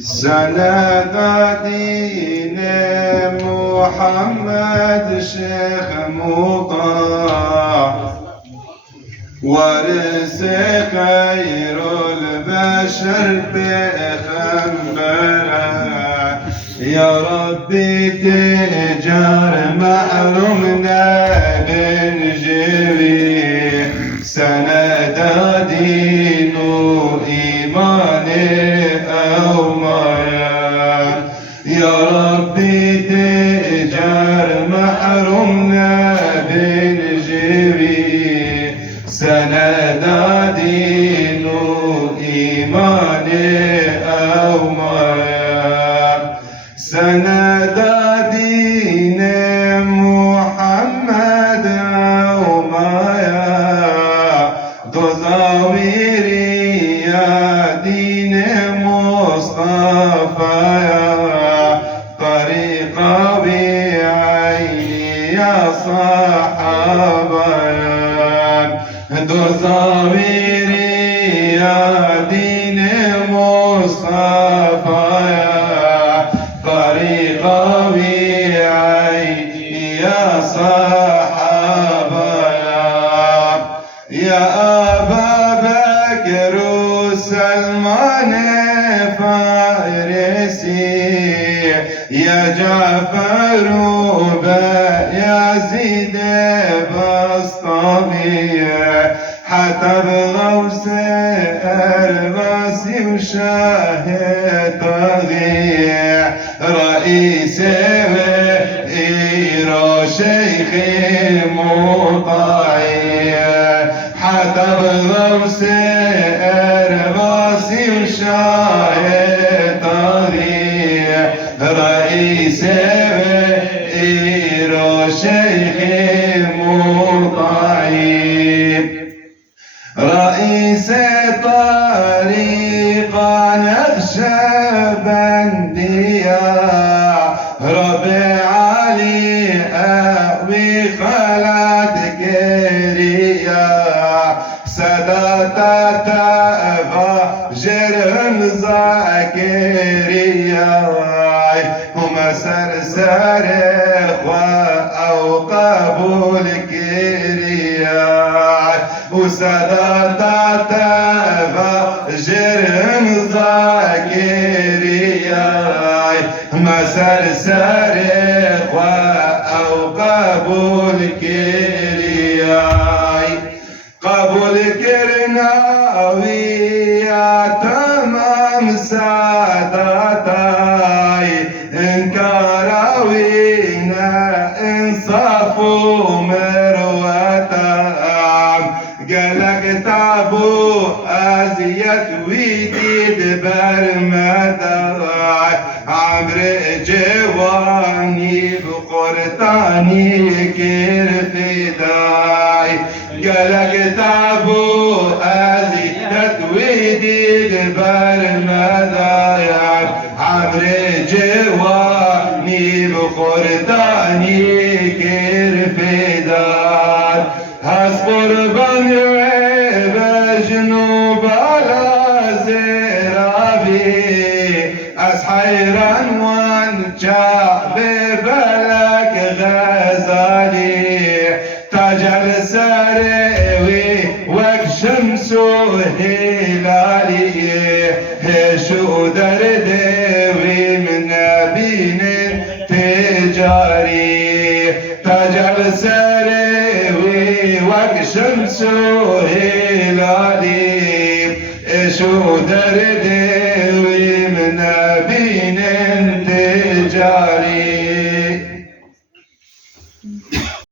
سند دين محمد شيخ مطاع ورث خير البشر بخنبره يا ربي تجار محرومنا بنجري سند دين إيمان أو مايا يا ربي تجار محرومنا بنجري سند دين إيمان أو مايا سند دين محمد أو مايا تزاويري يا دين مصطفى طريقة بعيني يا صحابة تزاويري يا دين مصطفى طريقة بعيني يا صحابة يا أبا بكر سلمان فارسي يا جعفر يزيد بسطامي حتى بغوث أرباسي وشاهد طغي رئيس إيرو شيخي مطاعي حتى بغوث أرباسي وشاهد طغي رئيس إيرو شيخي مطاعي رئيس طريقة نقشبندية ربي علي أوي خلات كرية سادات تأفى جرم زاكرية هما سرسر أو قبول كرية وسادات جرم زاكرية مسر سارق أو قبول كرية قبول كرناوي يا تمام سادتاي انكاراوينا انصاف ومروتام قالك تابو أزيت ويديد برمدا عمر جواني بقرطاني كرفداي قالك تابو أزيت ويديد برمدا عمر جواني بقرطاني كرفداي هصبر بني بجنوب على زرابي أسحيرا وانجا ببلك غزالي تجل سريوي وكشمس هلالي هشو دردوي من بين تجاري تجل سريوي وكشمس هلالي شو دردوي من بين